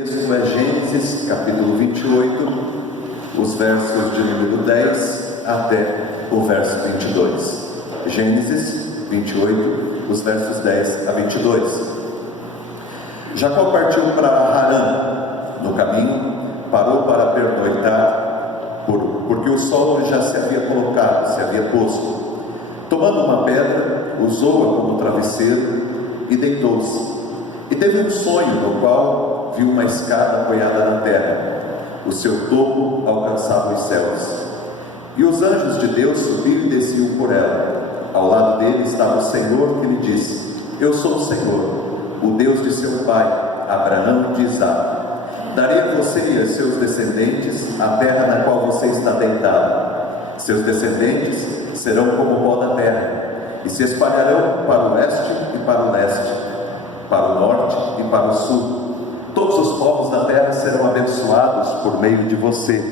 Texto é Gênesis, capítulo 28, os versos de número 10 até o verso 22. Gênesis 28, os versos 10 a 22. Jacó partiu para Harã. No caminho, parou para pernoitar, porque o sol já se havia colocado, se havia posto. Tomando uma pedra, usou-a como travesseiro e deitou-se. E teve um sonho no qual viu uma escada apoiada na terra. O seu topo alcançava os céus. E os anjos de Deus subiam e desciam por ela. Ao lado dele estava o Senhor, que lhe disse: Eu sou o Senhor, o Deus de seu pai, Abraão e de Isaque. Darei a você e a seus descendentes a terra na qual você está deitado. Seus descendentes serão como o pó da terra, e se espalharão para o oeste e para o leste, para o norte e para o sul. Todos os povos da terra serão abençoados por meio de você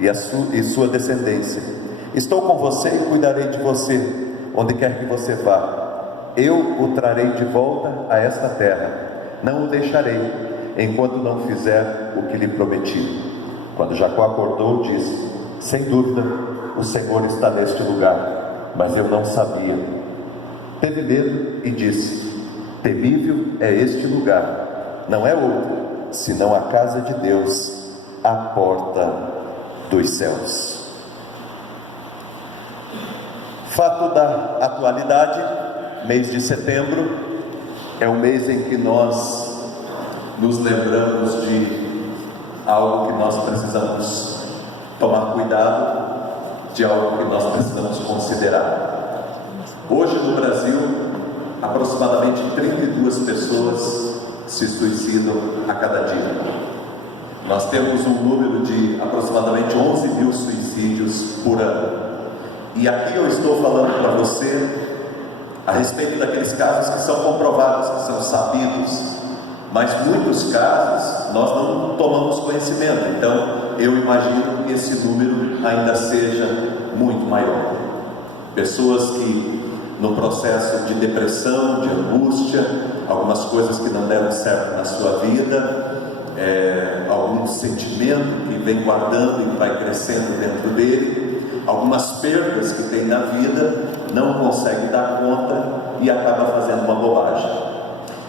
e sua descendência. Estou com você e cuidarei de você, onde quer que você vá. Eu o trarei de volta a esta terra. Não o deixarei, enquanto não fizer o que lhe prometi. Quando Jacó acordou, disse: Sem dúvida, o Senhor está neste lugar, mas eu não sabia. Teve medo e disse: Temível é este lugar, não é outro, senão a casa de Deus, a porta dos céus. Fato da atualidade: mês de setembro é o mês em que nós nos lembramos de algo que nós precisamos tomar cuidado, de algo que nós precisamos considerar. Hoje no Brasil, aproximadamente 32 pessoas se suicidam a cada dia. Nós temos um número de aproximadamente 11 mil suicídios por ano. E aqui eu estou falando para você a respeito daqueles casos que são comprovados, que são sabidos, mas muitos casos nós não tomamos conhecimento. Então eu imagino que esse número ainda seja muito maior. Pessoas que no processo de depressão, de angústia, algumas coisas que não deram certo na sua vida, algum sentimento que vem guardando e vai crescendo dentro dele, algumas perdas que tem na vida, não consegue dar conta e acaba fazendo uma bobagem.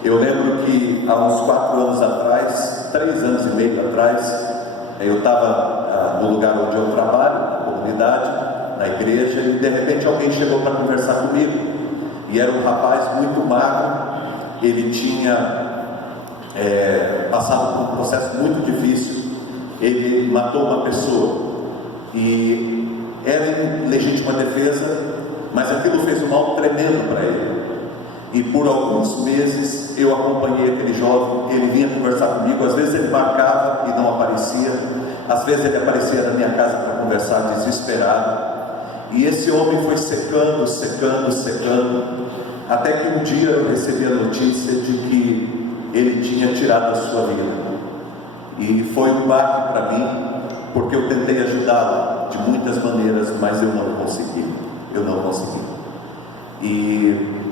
Eu lembro que há uns 4 anos atrás, 3 anos e meio atrás, eu estava no lugar onde eu trabalho, na comunidade, na igreja, e de repente alguém chegou para conversar comigo, e era um rapaz muito magro. Ele tinha passado por um processo muito difícil. Ele matou uma pessoa e era em legítima defesa, mas aquilo fez um mal tremendo para ele. E por alguns meses eu acompanhei aquele jovem. Ele vinha conversar comigo, às vezes ele marcava e não aparecia, às vezes ele aparecia na minha casa para conversar desesperado. E esse homem foi secando, até que um dia eu recebi a notícia de que ele tinha tirado a sua vida. E foi um baque para mim, porque eu tentei ajudá-lo de muitas maneiras, mas eu não consegui. E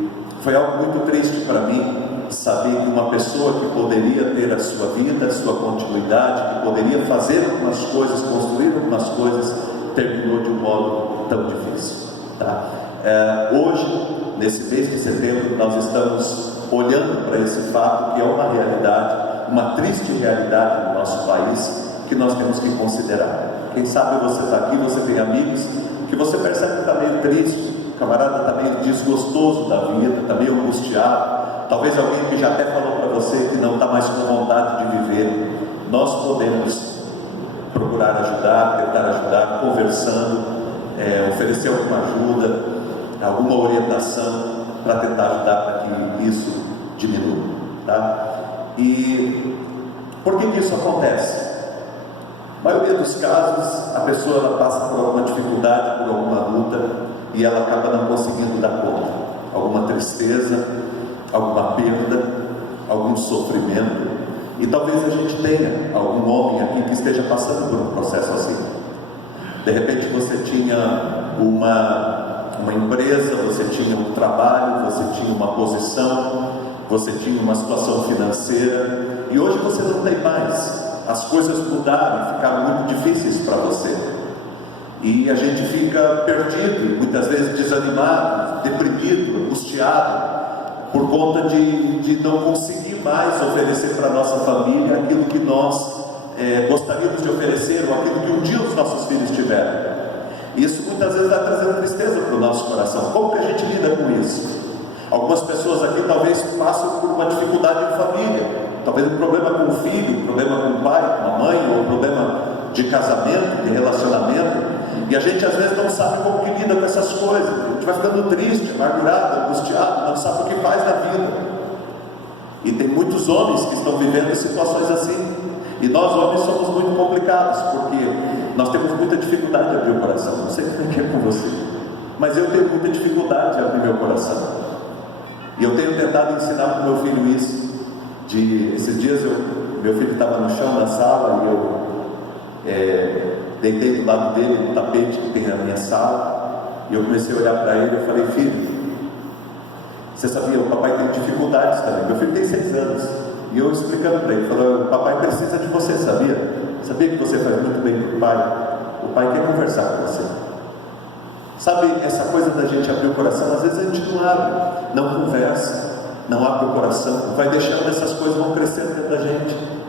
foi algo muito triste para mim saber que uma pessoa que poderia ter a sua vida, a sua continuidade, que poderia fazer algumas coisas, construir algumas coisas, terminou de um modo tão difícil, tá? Hoje, nesse mês de setembro, nós estamos olhando para esse fato, que é uma realidade, uma triste realidade no nosso país, que nós temos que considerar. Quem sabe você está aqui, você tem amigos que você percebe que está meio triste, o camarada está meio desgostoso da vida, está meio angustiado, talvez alguém que já até falou para você que não está mais com vontade de viver. Nós podemos procurar ajudar, tentar ajudar, conversando, oferecer alguma ajuda, alguma orientação para tentar ajudar para que isso diminua, tá? E por que isso acontece? Na maioria dos casos, a pessoa ela passa por alguma dificuldade, por alguma luta, e ela acaba não conseguindo dar conta. Alguma tristeza, alguma perda, algum sofrimento. E talvez a gente tenha algum homem aqui que esteja passando por um processo assim. De repente você tinha uma empresa, você tinha um trabalho, você tinha uma posição, você tinha uma situação financeira, e hoje você não tem mais. as coisas mudaram e ficaram muito difíceis para você. E a gente fica perdido, muitas vezes desanimado, deprimido, angustiado, por conta de não conseguir mais oferecer para a nossa família aquilo que nós gostaríamos de oferecer, ou aquilo que um dia os nossos filhos tiveram. Isso muitas vezes vai trazendo tristeza para o nosso coração. Como que a gente lida com isso? Algumas pessoas aqui talvez passem por uma dificuldade em família, talvez um problema com o filho, um problema com o pai, com a mãe, ou um problema de casamento, de relacionamento, e a gente às vezes não sabe como que lida com essas coisas. A gente vai ficando triste, amargurado, angustiado, não sabe o que faz na vida. E tem muitos homens que estão vivendo situações assim. E nós homens somos muito complicados, porque nós temos muita dificuldade de abrir o coração. Não sei como é que é com você, mas eu tenho muita dificuldade de abrir meu coração. E eu tenho tentado ensinar para o meu filho isso. Esses dias meu filho estava no chão na sala e eu deitei do lado dele no tapete que tem na minha sala, e eu comecei a olhar para ele e falei: filho, você sabia, o papai tem dificuldades também. Meu filho tem 6 anos, e eu explicando para ele, falando: o papai precisa de você, sabia que você faz muito bem para o pai quer conversar com você. Sabe, essa coisa da gente abrir o coração, às vezes a gente não abre, não conversa, não abre o coração, vai deixando essas coisas vão crescendo dentro da gente.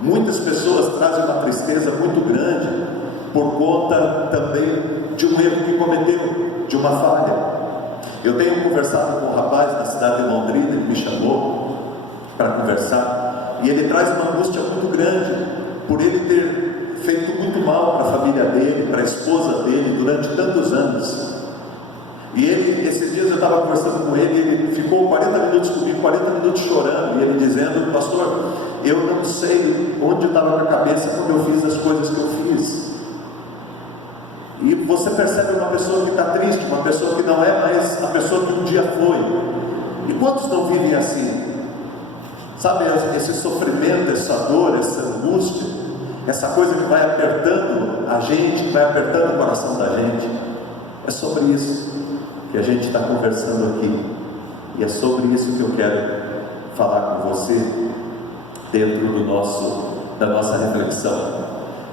Muitas pessoas trazem uma tristeza muito grande por conta também de um erro que cometeu, de uma falha. Eu tenho conversado com um rapaz na cidade de Londrina, ele me chamou para conversar, e ele traz uma angústia muito grande por ele ter feito muito mal para a família dele, para a esposa dele durante tantos anos. E ele, esses dias eu estava conversando com ele, ele ficou 40 minutos comigo, 40 minutos chorando, e ele dizendo: pastor, eu não sei onde estava a minha cabeça quando eu fiz as coisas que eu fiz. E você percebe uma pessoa que está triste, uma pessoa que não é mais a pessoa que um dia foi. E quantos não vivem assim? Sabe, esse sofrimento, essa dor, essa angústia, essa coisa que vai apertando a gente, que vai apertando o coração da gente. É sobre isso que a gente está conversando aqui, e é sobre isso que eu quero falar com você dentro da nossa reflexão.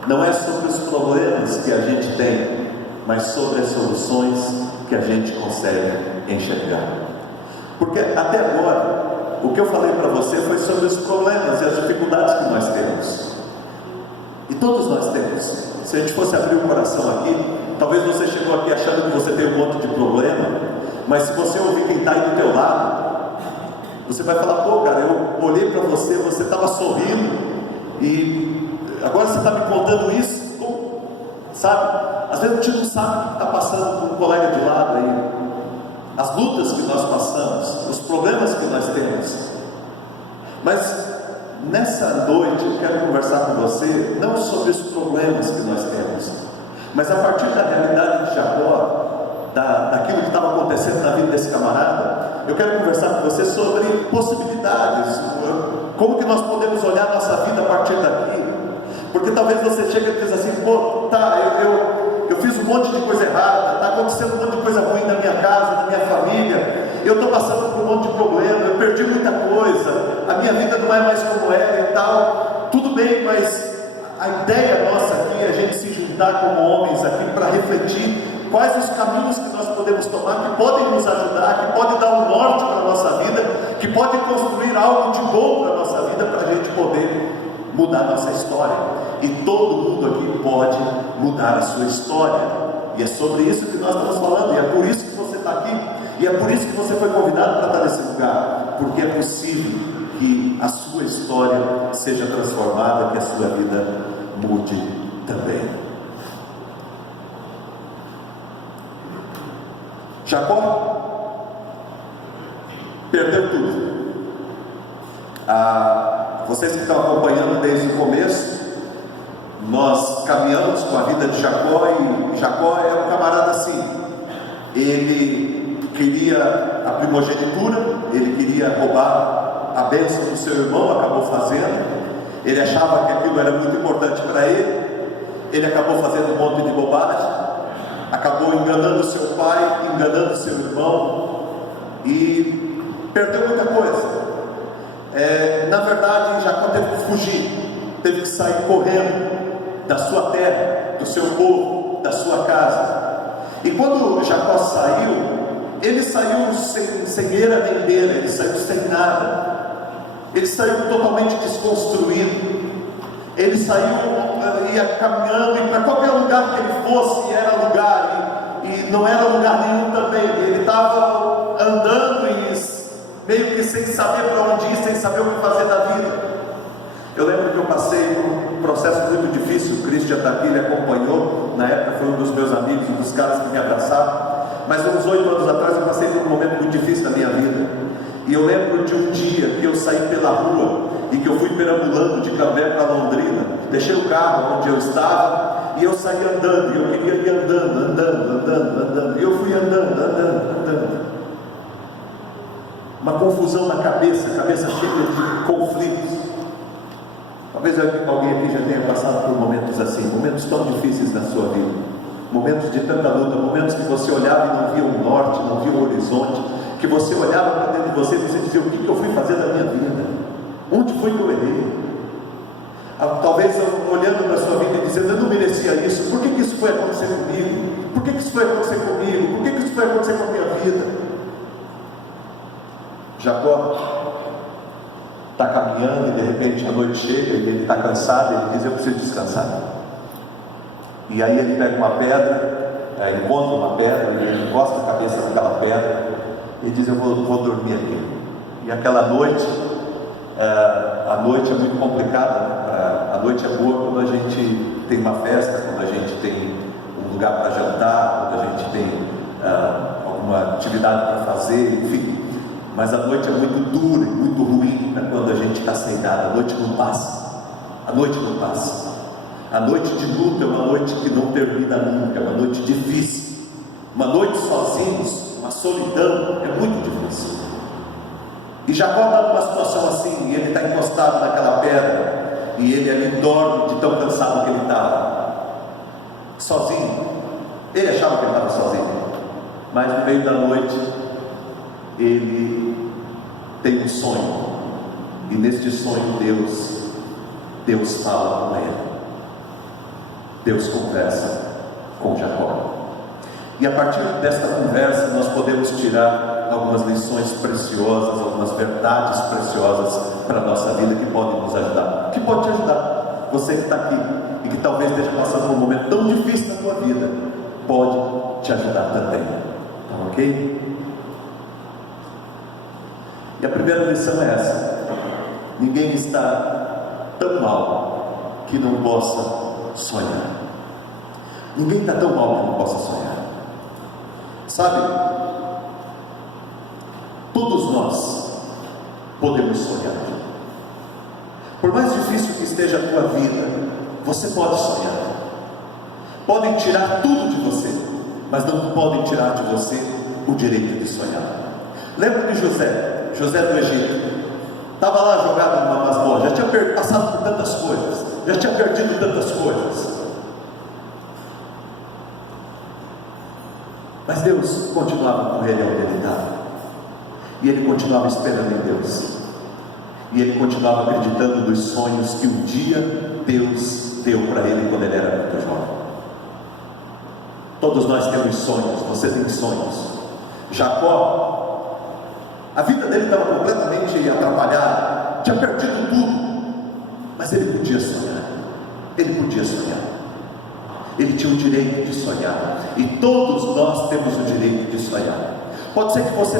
Não é sobre os problemas que a gente tem, mas sobre as soluções que a gente consegue enxergar. Porque até agora o que eu falei para você foi sobre os problemas e as dificuldades que nós temos, e todos nós temos. Se a gente fosse abrir o coração aqui, talvez você chegou aqui achando que você tem um monte de problema, mas se você ouvir quem está aí do teu lado, você vai falar: pô, cara, eu olhei para você, você estava sorrindo, e agora você está me contando isso? Como? Sabe? Às vezes a gente não sabe o que está passando com um colega de lado aí, as lutas que nós passamos, os problemas que nós temos. Mas nessa noite eu quero conversar com você não sobre os problemas que nós temos, mas a partir da realidade de Jacó, daquilo que estava acontecendo na vida desse camarada. Eu quero conversar com você sobre possibilidades, como que nós podemos olhar a nossa vida a partir daqui. Porque talvez você chegue e diz assim: pô, tá, eu fiz um monte de coisa errada, está acontecendo um monte de coisa ruim na minha casa, na minha família, eu estou passando por um monte de problema, eu perdi muita coisa, a minha vida não é mais como era e tal. Tudo bem, mas a ideia nossa aqui é a gente se juntar como homens aqui para refletir quais os caminhos que nós podemos tomar, que podem nos ajudar, que podem dar um norte para a nossa vida, que podem construir algo de bom para a nossa vida, para a gente poder mudar a nossa história. E todo mundo aqui pode mudar a sua história, e é sobre isso que nós estamos falando, e é por isso que você está aqui, e é por isso que você foi convidado para estar nesse lugar, porque é possível que a sua história seja transformada, que a sua vida mude também. Jacó perdeu tudo. Vocês que estão acompanhando desde o começo, nós caminhamos com a vida de Jacó, e Jacó é um camarada assim. Ele queria a primogenitura, ele queria roubar a bênção do seu irmão, acabou fazendo. Ele achava que aquilo era muito importante para ele acabou fazendo um monte de bobagem, acabou enganando seu pai, enganando seu irmão, e perdeu muita coisa. Na verdade, Jacó teve que fugir. teve que sair correndo da sua terra, do seu povo, da sua casa. E quando Jacó saiu, ele saiu sem eira nem beira, ele saiu sem nada, ele saiu totalmente desconstruído, ele saiu, ia caminhando, e para qualquer lugar que ele fosse, era lugar, e não era lugar nenhum também. Ele estava andando e meio que sem saber para onde ir, sem saber o que fazer da vida. Eu lembro que eu passei por um processo muito difícil. O Christian está aqui, ele acompanhou, na época foi um dos meus amigos, um dos caras que me abraçaram. Mas uns 8 anos atrás eu passei por um momento muito difícil na minha vida. E eu lembro de um dia que eu saí pela rua e que eu fui perambulando de Cambé para Londrina. Deixei o carro onde eu estava e eu saí andando. E eu queria ir andando. E eu fui andando. Uma confusão na cabeça, a cabeça cheia de conflitos. Talvez alguém aqui já tenha passado por momentos assim, momentos tão difíceis na sua vida, momentos de tanta luta, momentos que você olhava e não via o norte, não via o horizonte, que você olhava para dentro de você e você dizia: o que eu fui fazer da minha vida? Onde foi que eu errei? Talvez olhando para a sua vida e dizendo: eu não merecia isso, por que isso foi acontecer comigo? Por que isso foi acontecer comigo? Por que isso foi acontecer com a minha vida? Jacó está caminhando e de repente a noite chega e ele está cansado, ele diz: eu preciso descansar. E aí ele pega uma pedra, encontra uma pedra, ele encosta a cabeça naquela pedra e diz: eu vou dormir aqui. E aquela noite, a noite é muito complicada, né? A noite é boa quando a gente tem uma festa, quando a gente tem um lugar para jantar, quando a gente tem alguma atividade para fazer, enfim. Mas a noite é muito dura e muito ruim quando a gente está sem nada. A noite não passa. A noite não passa. A noite de luta é uma noite que não termina nunca. É uma noite difícil. Uma noite sozinhos, uma solidão, é muito difícil. E Jacó está numa situação assim, e ele está encostado naquela pedra, e ele ali dorme de tão cansado que ele estava. Sozinho. Ele achava que ele estava sozinho. Mas no meio da noite, ele tem um sonho, e neste sonho Deus fala com ele. Deus conversa com Jacó, e a partir desta conversa nós podemos tirar algumas lições preciosas, algumas verdades preciosas para a nossa vida, que podem nos ajudar, que pode te ajudar. Você que está aqui e que talvez esteja passando um momento tão difícil na tua vida, pode te ajudar também, tá ok? E a primeira lição é essa: ninguém está tão mal que não possa sonhar. Ninguém está tão mal que não possa sonhar. Sabe, todos nós podemos sonhar. Por mais difícil que esteja a tua vida, você pode sonhar. Podem tirar tudo de você, mas não podem tirar de você o direito de sonhar. Lembra de José do Egito? Estava lá jogado numa masmorra, já tinha passado por tantas coisas, já tinha perdido tantas coisas, mas Deus continuava com ele onde ele estava, e ele continuava esperando em Deus, e ele continuava acreditando nos sonhos que um dia Deus deu para ele quando ele era muito jovem. Todos nós temos sonhos, você tem sonhos. Jacó, a vida dele estava completamente atrapalhada, tinha perdido tudo, mas ele podia sonhar. Ele tinha o direito de sonhar, e todos nós temos o direito de sonhar. Pode ser que você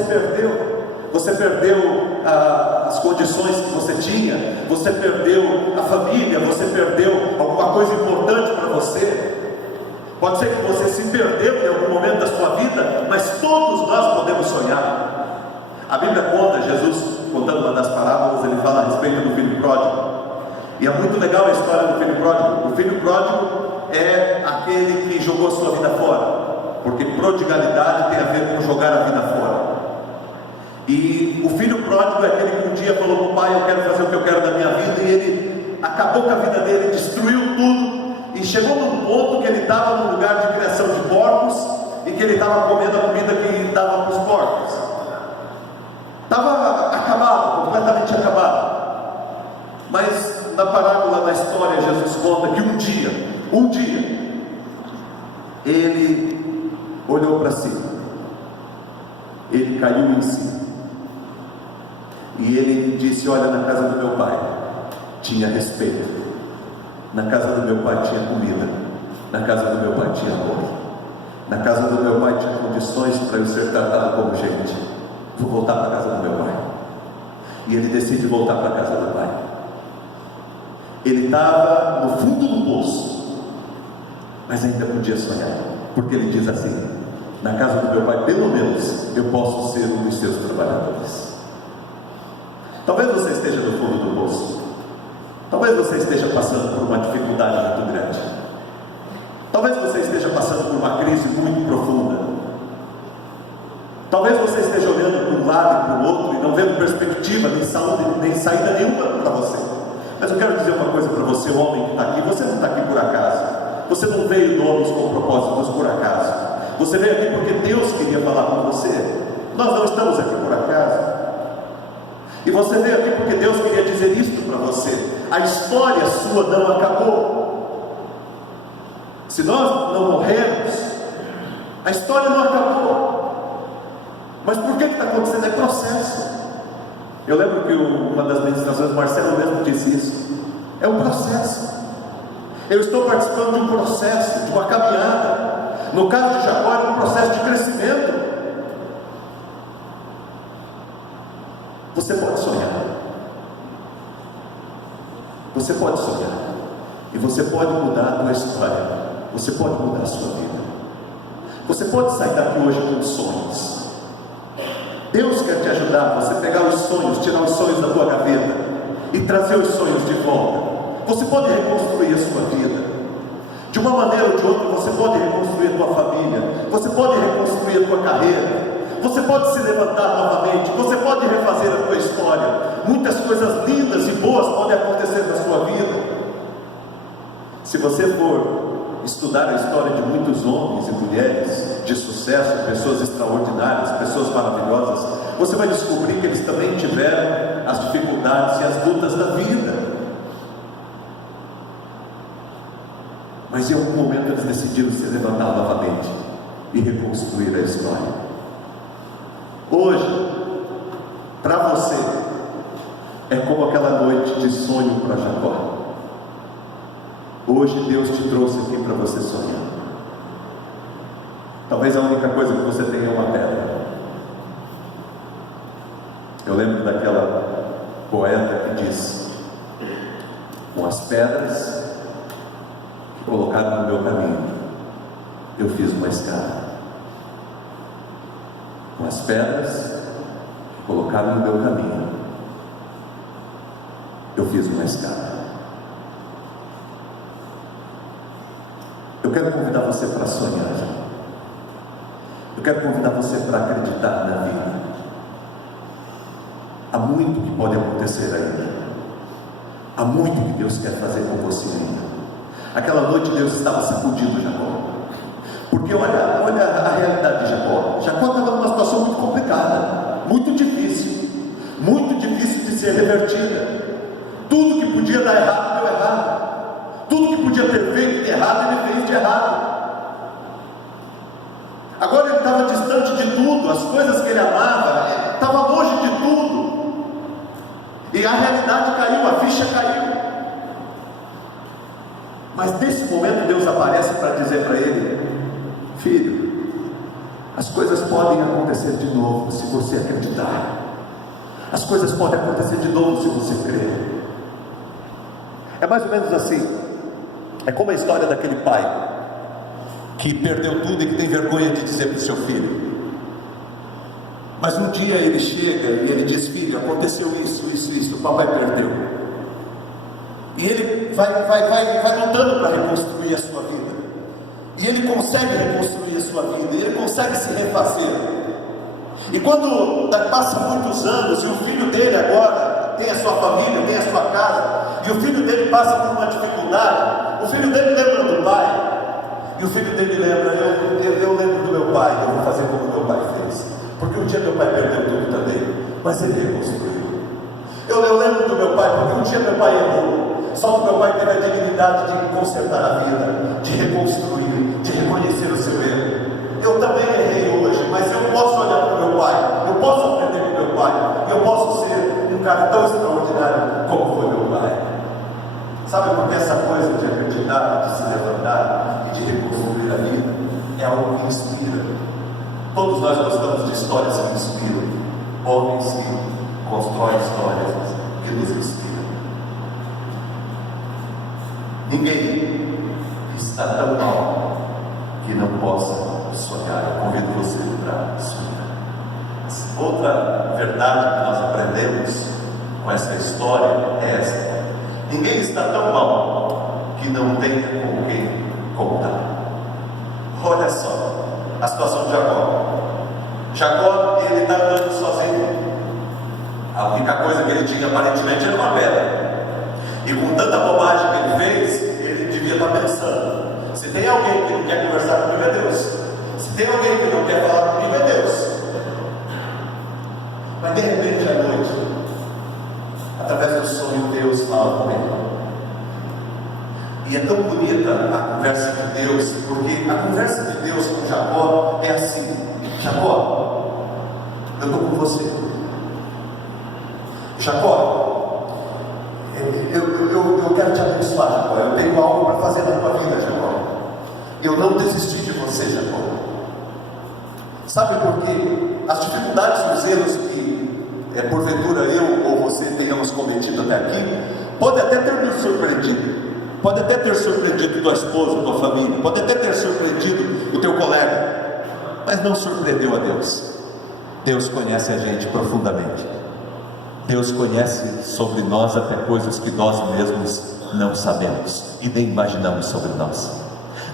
perdeu as condições que você tinha, você perdeu a família, você perdeu alguma coisa importante para você. Pode ser que você se perdeu em algum momento da sua vida, mas todos nós podemos sonhar. A Bíblia conta, Jesus contando uma das parábolas, ele fala a respeito do filho pródigo, e é muito legal a história do filho pródigo. O filho pródigo é aquele que jogou a sua vida fora, porque prodigalidade tem a ver com jogar a vida fora. E o filho pródigo é aquele que um dia falou para o pai: eu quero fazer o que eu quero da minha vida, e ele acabou com a vida dele, destruiu tudo, e chegou num ponto que ele estava num lugar de criação de porcos, e que ele estava comendo a comida que dava para os porcos. Estava acabado, completamente acabado. Mas na parábola da história, Jesus conta que um dia, ele olhou para si, ele caiu em si, e ele disse: olha, na casa do meu pai tinha respeito, na casa do meu pai tinha comida, na casa do meu pai tinha amor, na casa do meu pai tinha condições para eu ser tratado como gente. Vou voltar para a casa do meu pai. E ele decide voltar para a casa do pai. Ele estava no fundo do poço, mas ainda podia sonhar, porque ele diz assim: na casa do meu pai, pelo menos, eu posso ser um dos seus trabalhadores. Talvez você esteja no fundo do poço, talvez você esteja passando por uma dificuldade muito grande, talvez você esteja passando por uma crise muito profunda, talvez você esteja olhando para um lado e para o outro e não vendo perspectiva, nem saúde, nem saída nenhuma para você. Mas eu quero dizer uma coisa para você, o homem que está aqui: você não está aqui por acaso, você não veio nomes com propósitos por acaso, você veio aqui porque Deus queria falar com você. Nós não estamos aqui por acaso, e você veio aqui porque Deus queria dizer isto para você: a história sua não acabou. Se nós não morrermos, a história não acabou. Mas por que está acontecendo? É processo. Eu lembro que uma das ministrações, Marcelo mesmo disse isso: é um processo. Eu estou participando de um processo, de uma caminhada. No caso de Jacó, era um processo de crescimento. Você pode sonhar, você pode sonhar, e você pode mudar a tua história, você pode mudar a sua vida, você pode sair daqui hoje com sonhos. Deus quer te ajudar, você pegar os sonhos, tirar os sonhos da tua gaveta e trazer os sonhos de volta. Você pode reconstruir a sua vida, de uma maneira ou de outra. Você pode reconstruir a tua família, você pode reconstruir a tua carreira, você pode se levantar novamente, você pode refazer a tua história. Muitas coisas lindas e boas podem acontecer na sua vida. Se você for estudar a história de muitos homens e mulheres de sucesso, pessoas extraordinárias, pessoas maravilhosas, você vai descobrir que eles também tiveram as dificuldades e as lutas da vida, mas em algum momento eles decidiram se levantar novamente e reconstruir a história. Hoje, para você, é como aquela noite de sonho para Jacó. Hoje Deus te trouxe aqui para você sonhar. Talvez a única coisa que você tenha é uma pedra. Eu lembro daquela poeta que diz: com as pedras que colocaram no meu caminho, eu fiz uma escada. Com as pedras que colocaram no meu caminho, eu fiz uma escada. Eu quero convidar você para sonhar. Eu quero convidar você para acreditar na vida. Há muito que pode acontecer ainda. Há muito que Deus quer fazer com você ainda. Aquela noite Deus estava sacudindo Jacó, porque olha a realidade de Jacó. Jacó estava numa situação muito complicada, muito difícil de ser revertida. Tudo que podia dar errado, deu errado. Tudo que podia ter feito de errado, ele fez de errado. Agora ele estava distante de tudo, as coisas que ele amava, estava longe de tudo, e a realidade caiu, a ficha caiu. Mas nesse momento Deus aparece para dizer para ele: filho, as coisas podem acontecer de novo se você acreditar. As coisas podem acontecer de novo se você crer. É mais ou menos assim. É como a história daquele pai que perdeu tudo e que tem vergonha de dizer para o seu filho. Mas um dia ele chega e ele diz: filho, aconteceu isso, o papai perdeu. E ele vai lutando para reconstruir a sua vida. E ele consegue reconstruir a sua vida, e ele consegue se refazer. E quando passa muitos anos e o filho dele agora tem a sua família, tem a sua casa, e o filho dele passa por uma dificuldade, o filho dele lembra do pai, e o filho dele lembra: eu lembro do meu pai, eu vou fazer como meu pai fez, porque um dia meu pai perdeu tudo também, mas ele reconstruiu. Eu lembro do meu pai, porque um dia meu pai errou, Só o meu pai teve a dignidade de consertar a vida, de reconstruir, de reconhecer o seu erro. Eu também errei hoje, mas eu posso olhar para o meu pai, eu posso aprender com o meu pai, eu posso ser um cara tão extraordinário como foi meu pai. Sabe, porque essa coisa de acreditar, de se levantar e de reconstruir a vida é algo que inspira. Todos nós gostamos de histórias que inspiram, homens que constroem histórias que nos inspiram. Ninguém está tão mal que não possa sonhar. Eu convido você para sonhar. Outra verdade que nós aprendemos com essa história é esta: ninguém está tão mal que não tenha com quem contar. Olha só a situação de Jacó. Jacó, ele está andando sozinho. A única coisa que ele tinha aparentemente era uma pedra. E com tanta bobagem que ele fez, ele devia estar pensando: se tem alguém que não quer conversar comigo, é Deus. Se tem alguém que não quer falar comigo, é Deus. Mas de repente, à noite, através do sonho, Deus fala com ele. E é tão bonita a conversa de Deus, porque a conversa de Deus com Jacó é assim: Jacó, eu estou com você. Jacó, eu quero te abençoar, Jacó. Eu tenho algo para fazer na tua vida, Jacó. Eu não desisti de você, Jacó. Sabe por quê? As dificuldades e os erros que porventura eu ou você tenhamos cometido até aqui, pode até ter nos surpreendido. Pode até ter surpreendido tua esposa, tua família, pode até ter surpreendido o teu colega, mas não surpreendeu a Deus. Deus conhece a gente profundamente. Deus conhece sobre nós até coisas que nós mesmos não sabemos e nem imaginamos sobre nós.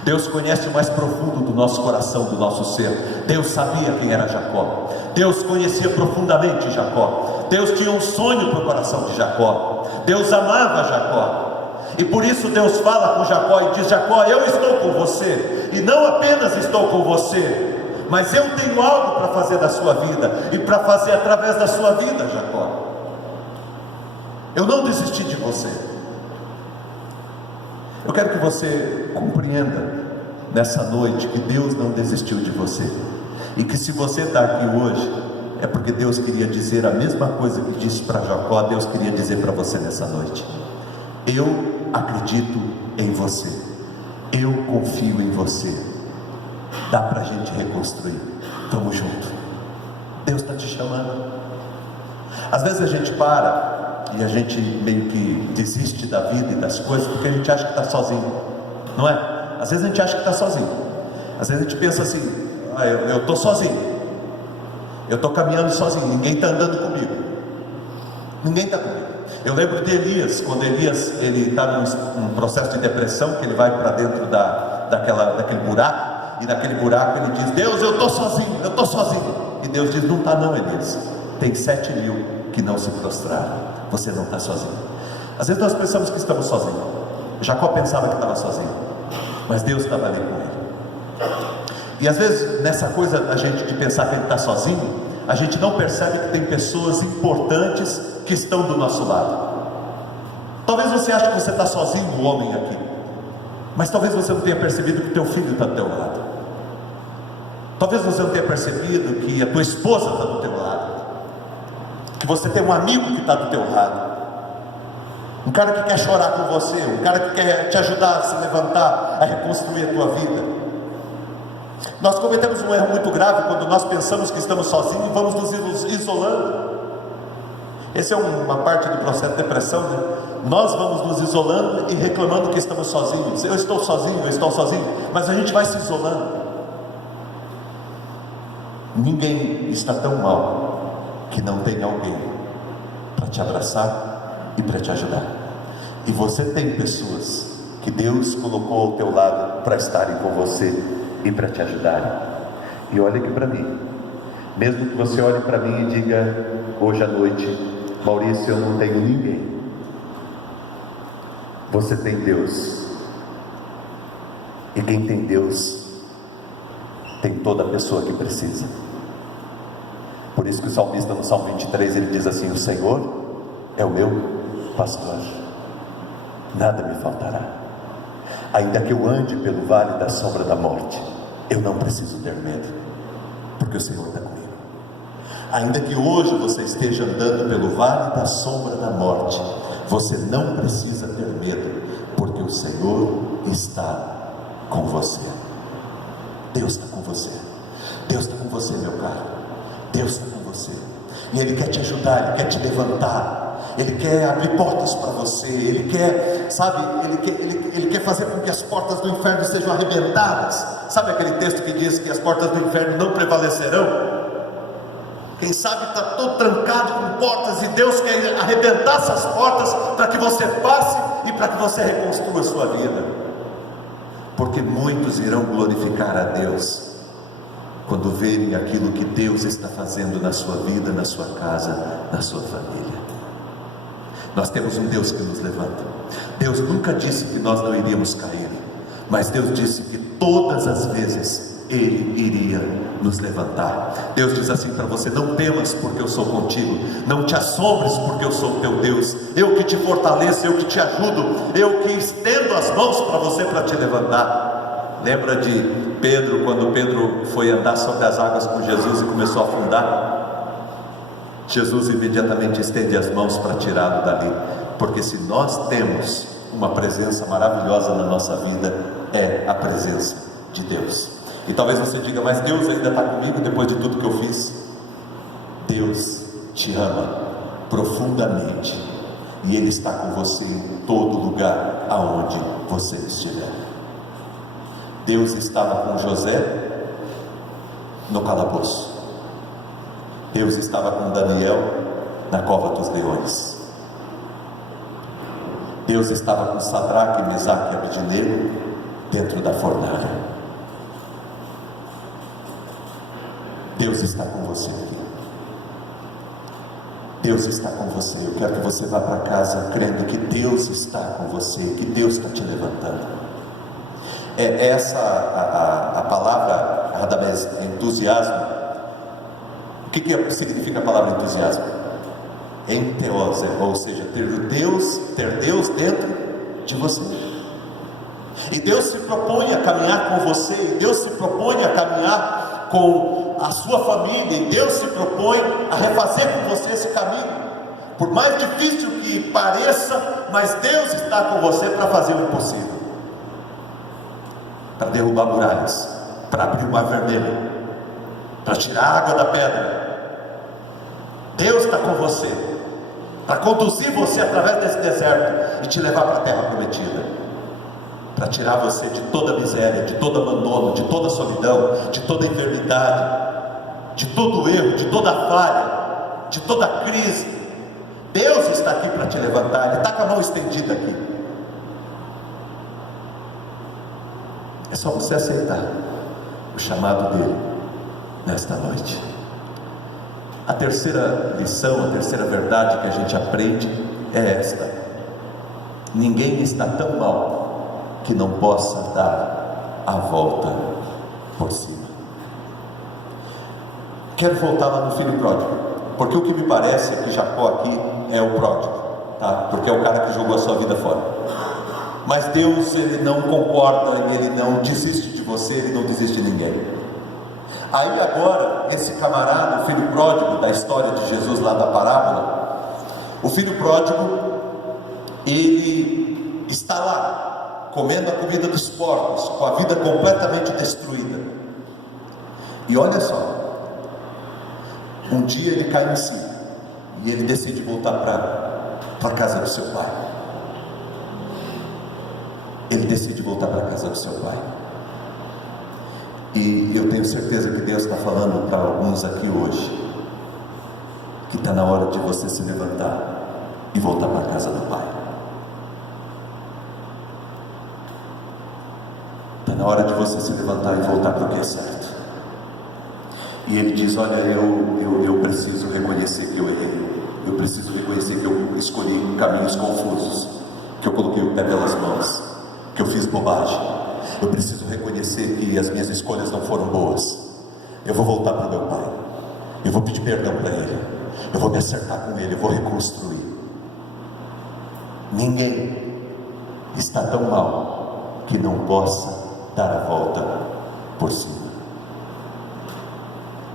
Deus conhece o mais profundo do nosso coração, do nosso ser. Deus sabia quem era Jacó. Deus conhecia profundamente Jacó. Deus tinha um sonho para o coração de Jacó. Deus amava Jacó. E por isso Deus fala com Jacó e diz: Jacó, eu estou com você. E não apenas estou com você, mas eu tenho algo para fazer da sua vida, e para fazer através da sua vida, Jacó. Eu não desisti de você. Eu quero que você compreenda nessa noite que Deus não desistiu de você, e que se você está aqui hoje, é porque Deus queria dizer a mesma coisa que disse para Jacó. Deus queria dizer para você nessa noite: eu acredito em você, eu confio em você, dá para a gente reconstruir, estamos juntos. Deus está te chamando. Às vezes a gente para e a gente meio que desiste da vida e das coisas porque a gente acha que está sozinho, não é? Às vezes a gente acha que está sozinho. Às vezes a gente pensa assim: eu estou sozinho, eu estou caminhando sozinho, ninguém está andando comigo, ninguém está comigo. Eu lembro de Elias, quando Elias ele está num processo de depressão, que ele vai para dentro daquele buraco, e naquele buraco ele diz: Deus, eu estou sozinho, eu estou sozinho. E Deus diz: não está não, Elias, tem 7.000 que não se prostraram, você não está sozinho. Às vezes nós pensamos que estamos sozinhos. Jacó pensava que estava sozinho, mas Deus estava ali com ele. E às vezes nessa coisa a gente de pensar que ele está sozinho, a gente não percebe que tem pessoas importantes que estão do nosso lado. Talvez você ache que você está sozinho, o homem aqui, mas talvez você não tenha percebido que teu filho está do teu lado. Talvez você não tenha percebido que a tua esposa está do teu lado, que você tem um amigo que está do teu lado, um cara que quer chorar com você, um cara que quer te ajudar a se levantar, a reconstruir a tua vida. Nós cometemos um erro muito grave quando nós pensamos que estamos sozinhos e vamos nos isolando. Essa é uma parte do processo de depressão, né? Nós vamos nos isolando e reclamando que estamos sozinhos. Eu estou sozinho, mas a gente vai se isolando. Ninguém está tão mal que não tenha alguém para te abraçar e para te ajudar. E você tem pessoas que Deus colocou ao teu lado para estarem com você e para te ajudarem. E olha aqui para mim, mesmo que você olhe para mim e diga hoje à noite: Maurício, eu não tenho ninguém. Você tem Deus, e quem tem Deus tem toda a pessoa que precisa. Por isso que o salmista no Salmo 23 ele diz assim: o Senhor é o meu pastor. nada me faltará. Ainda que eu ande pelo vale da sombra da morte, eu não preciso ter medo, porque o Senhor está comigo. Ainda que hoje você esteja andando pelo vale da sombra da morte, você não precisa ter medo, porque o Senhor está com você. Deus está com você. Deus está com você, meu caro. Deus está com você. E Ele quer te ajudar, Ele quer te levantar, Ele quer abrir portas para você, Ele quer, sabe, Ele quer fazer com que as portas do inferno sejam arrebentadas. Sabe aquele texto que diz que as portas do inferno não prevalecerão? Quem sabe está todo trancado com portas, e Deus quer arrebentar essas portas para que você passe e para que você reconstrua a sua vida, porque muitos irão glorificar a Deus quando verem aquilo que Deus está fazendo na sua vida, na sua casa, na sua família. Nós temos um Deus que nos levanta. Deus nunca disse que nós não iríamos cair, mas Deus disse que todas as vezes Ele iria nos levantar. Deus diz assim para você: não temas, porque eu sou contigo. Não te assombres, porque eu sou o teu Deus. Eu que te fortaleço, eu que te ajudo, eu que estendo as mãos para você para te levantar. Lembra de Pedro, quando Pedro foi andar sobre as águas com Jesus e começou a afundar? Jesus imediatamente estende as mãos para tirá-lo dali, porque se nós temos uma presença maravilhosa na nossa vida, é a presença de Deus. E talvez você diga: mas Deus ainda está comigo depois de tudo que eu fiz. Deus te ama profundamente, e Ele está com você em todo lugar aonde você estiver. Deus estava com José no calabouço. Deus estava com Daniel na cova dos leões. Deus estava com Sadraque, Mesaque e Abednego dentro da fornalha. Deus está com você aqui. Deus está com você. Eu quero que você vá para casa crendo que Deus está com você, que Deus está te levantando. É essa a palavra Radamés, entusiasmo. O que significa a palavra entusiasmo? Enteose, ou seja, ter Deus dentro de você. E Deus se propõe a caminhar com você, e Deus se propõe a caminhar com a sua família, e Deus se propõe a refazer com você esse caminho. Por mais difícil que pareça, mas Deus está com você para fazer o impossível, para derrubar muralhas, para abrir o mar vermelho, para tirar a água da pedra. Deus está com você para conduzir você através desse deserto e te levar para a terra prometida, para tirar você de toda miséria, de todo abandono, de toda solidão, de toda enfermidade, de todo erro, de toda falha, de toda crise. Deus está aqui para te levantar. Ele está com a mão estendida aqui. É só você aceitar o chamado dele nesta noite. A terceira lição, a terceira verdade que a gente aprende é esta: ninguém está tão mal que não possa dar a volta por cima. Quero voltar lá no filho pródigo, porque o que me parece é que Jacó aqui é o pródigo, tá? Porque é o cara que jogou a sua vida fora. Mas Deus, Ele não concorda, Ele não desiste de você, Ele não desiste de ninguém. Aí agora, esse camarada, o filho pródigo da história de Jesus lá da parábola, o filho pródigo, ele está lá, comendo a comida dos porcos, com a vida completamente destruída. E olha só, um dia ele cai em si, e ele decide voltar para a casa do seu pai. Ele decide voltar para a casa do seu pai. E eu tenho certeza que Deus está falando para alguns aqui hoje, que está na hora de você se levantar e voltar para a casa do pai. Está na hora de você se levantar e voltar para o que é certo. E ele diz: olha, eu preciso reconhecer que eu errei. Eu preciso reconhecer que eu escolhi caminhos confusos, que eu coloquei o pé pelas mãos, que eu fiz bobagem. Eu preciso reconhecer que as minhas escolhas não foram boas. Eu vou voltar para o meu pai, eu vou pedir perdão para ele, eu vou me acertar com ele, eu vou reconstruir. Ninguém está tão mal que não possa dar a volta por cima.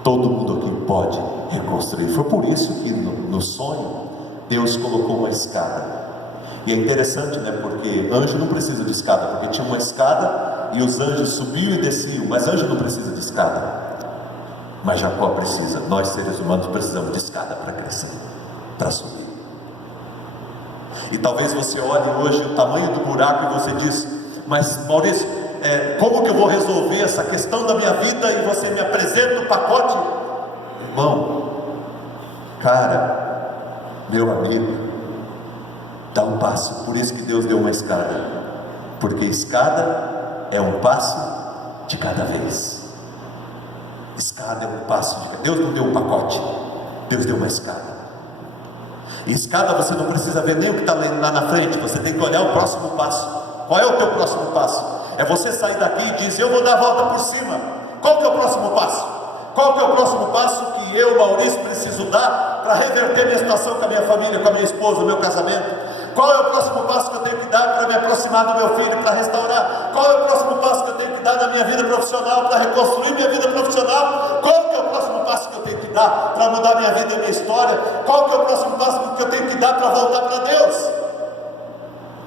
Todo mundo aqui pode reconstruir. Foi por isso que no sonho Deus colocou uma escada. E é interessante, né? Porque anjo não precisa de escada, porque tinha uma escada e os anjos subiam e desciam, mas anjo não precisa de escada. Mas Jacó precisa. Nós seres humanos precisamos de escada para crescer, para subir. E talvez você olhe hoje o tamanho do buraco e você diz: mas Maurício, como que eu vou resolver essa questão da minha vida? E você me apresenta o pacote. Irmão, cara, meu amigo, dá um passo. Por isso que Deus deu uma escada, porque escada é um passo de cada vez. Escada é um passo de cada vez. Deus não deu um pacote, Deus deu uma escada. E escada você não precisa ver nem o que está lá na frente, você tem que olhar o próximo passo. Qual é o teu próximo passo? É você sair daqui e dizer: eu vou dar a volta por cima. Qual que é o próximo passo? Qual que é o próximo passo que eu, Maurício, preciso dar para reverter minha situação com a minha família, com a minha esposa, o meu casamento? Qual é o próximo passo que eu tenho que dar para me aproximar do meu filho, para restaurar? Qual é o próximo passo que eu tenho que dar na minha vida profissional, para reconstruir minha vida profissional? Qual que é o próximo passo que eu tenho que dar para mudar minha vida e minha história? Qual que é o próximo passo que eu tenho que dar para voltar para Deus?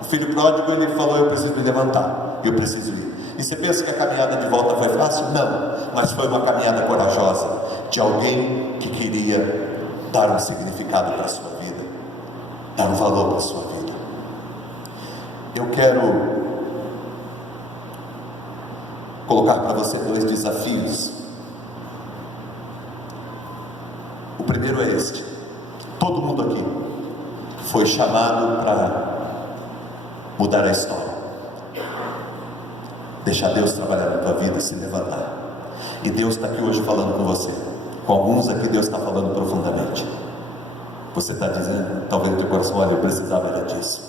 O filho pródigo, ele falou: eu preciso me levantar, eu preciso ir. E você pensa que a caminhada de volta foi fácil? Não, mas foi uma caminhada corajosa, de alguém que queria dar um significado para a sua vida, dar um valor para a sua vida. Eu quero colocar para você 2 desafios. O primeiro é este: todo mundo aqui foi chamado para mudar a história, deixar Deus trabalhar na tua vida, se levantar. E Deus está aqui hoje falando com você. Com alguns aqui Deus está falando profundamente. Você está dizendo, talvez no teu coração: olha, eu precisava era disso,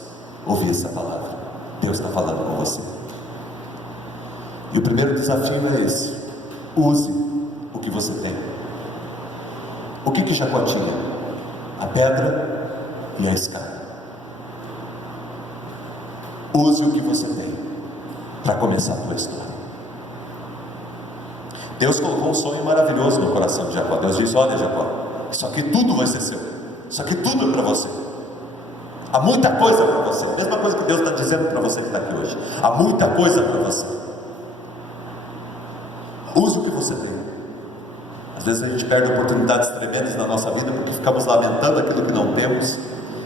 ouvir essa palavra. Deus está falando com você. E o primeiro desafio é esse: use o que você tem. O que Jacó tinha? A pedra e a escada. Use o que você tem para começar a tua história. Deus colocou um sonho maravilhoso no coração de Jacó. Deus disse: olha, Jacó, isso aqui tudo vai ser seu, isso aqui tudo é para você. Há muita coisa para você. A mesma coisa que Deus está dizendo para você que está aqui hoje. Há muita coisa para você. Use o que você tem. Às vezes a gente perde oportunidades tremendas na nossa vida porque ficamos lamentando aquilo que não temos,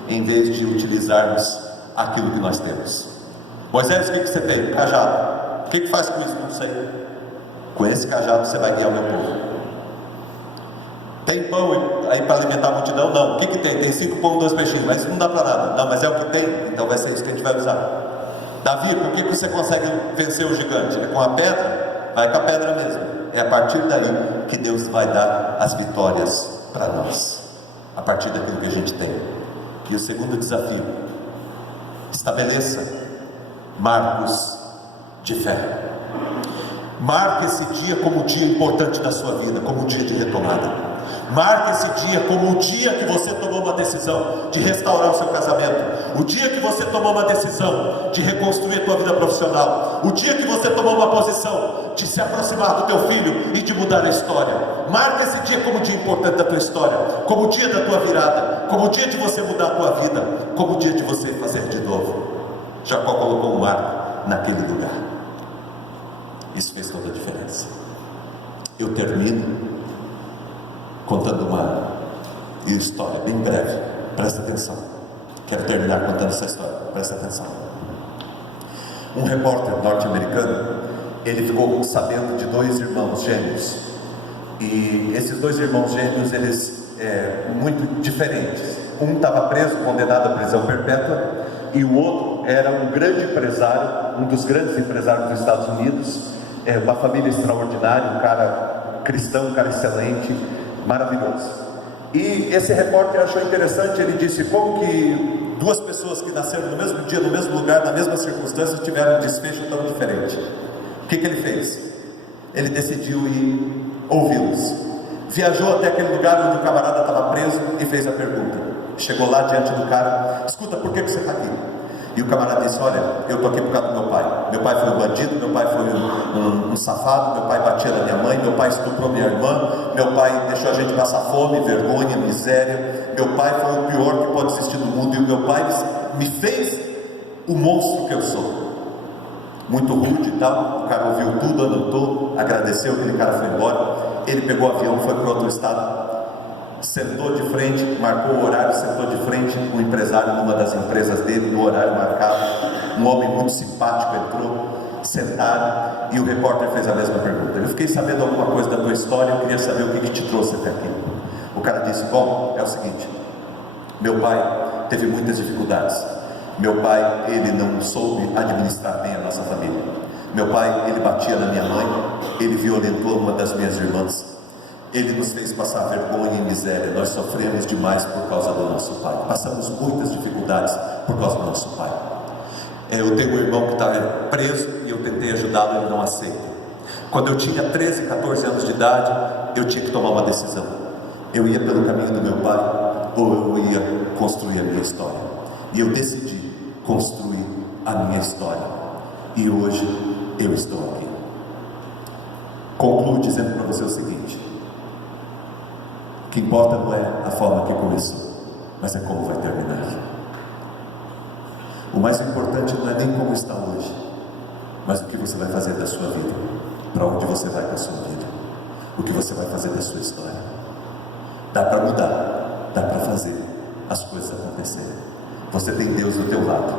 em vez de utilizarmos aquilo que nós temos. Moisés, o que você tem? Cajado. O que faz com isso? Não sei. Com esse cajado você vai guiar o meu povo. Tem pão aí para alimentar a multidão? Não. O que tem? Tem 5 pães e 2 peixinhos, mas isso não dá para nada. Não, mas é o que tem, então vai ser isso que a gente vai usar. Davi, com o que você consegue vencer o gigante? É com a pedra? Vai com a pedra mesmo. É a partir daí que Deus vai dar as vitórias para nós, a partir daquilo que a gente tem. E o segundo desafio: estabeleça marcos de fé. Marque esse dia como um dia importante da sua vida, como um dia de retomada. Marque esse dia como o dia que você tomou uma decisão de restaurar o seu casamento, o dia que você tomou uma decisão de reconstruir a tua vida profissional, o dia que você tomou uma posição de se aproximar do teu filho e de mudar a história. Marque esse dia como um dia importante da tua história, como o dia da tua virada, como o dia de você mudar a tua vida, como o dia de você fazer de novo. Jacó colocou um marco naquele lugar. Isso fez toda a diferença. Eu termino contando uma história bem breve. Presta atenção. Quero terminar contando essa história. Presta atenção. Um repórter norte-americano, ele ficou sabendo de 2 irmãos gêmeos. E esses 2 irmãos gêmeos, eles muito diferentes. Um estava preso, condenado à prisão perpétua, e o outro era um grande empresário, um dos grandes empresários dos Estados Unidos, uma família extraordinária, um cara cristão, um cara excelente, maravilhoso. E esse repórter achou interessante, ele disse: como que 2 pessoas que nasceram no mesmo dia, no mesmo lugar, na mesma circunstância, tiveram um desfecho tão diferente? O que ele fez? Ele decidiu ir ouvi-los. Viajou até aquele lugar onde o camarada estava preso e fez a pergunta. Chegou lá diante do cara: escuta, por que você está aqui? E o camarada disse: olha, eu estou aqui por causa do meu pai. Meu pai foi um bandido, meu pai foi um safado, meu pai batia na minha mãe, meu pai estuprou minha irmã, meu pai deixou a gente passar fome, vergonha, miséria. Meu pai foi o pior que pode existir no mundo, e o meu pai me fez o monstro que eu sou. Muito rude e tal. O cara ouviu tudo, anotou, agradeceu, aquele cara foi embora. Ele pegou o avião, foi para outro estado, sentou de frente, marcou o horário, sentou de frente, um empresário numa das empresas dele, no horário marcado, um homem muito simpático entrou, sentaram, e o repórter fez a mesma pergunta: eu fiquei sabendo alguma coisa da tua história, eu queria saber o que te trouxe até aqui. O cara disse: bom, é o seguinte, meu pai teve muitas dificuldades, meu pai, ele não soube administrar bem a nossa família, meu pai, ele batia na minha mãe, ele violentou uma das minhas irmãs, ele nos fez passar vergonha e miséria, nós sofremos demais por causa do nosso pai, passamos muitas dificuldades por causa do nosso pai. Eu tenho um irmão que está preso e eu tentei ajudá-lo, ele não aceita. Quando eu tinha 13, 14 anos de idade, eu tinha que tomar uma decisão: eu ia pelo caminho do meu pai ou eu ia construir a minha história. E eu decidi construir a minha história, e hoje eu estou aqui. Concluo dizendo para você o seguinte: o que importa não é a forma que começou, mas é como vai terminar. O mais importante não é nem como está hoje, mas o que você vai fazer da sua vida, para onde você vai com a sua vida, o que você vai fazer da sua história. Dá para mudar, dá para fazer as coisas acontecerem. Você tem Deus do teu lado,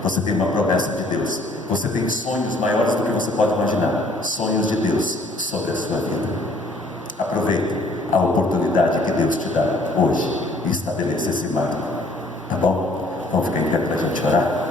você tem uma promessa de Deus, você tem sonhos maiores do que você pode imaginar, sonhos de Deus sobre a sua vida. Aproveite a oportunidade que Deus te dá hoje e estabeleça esse marco, tá bom? Vamos ficar em pé para a gente orar?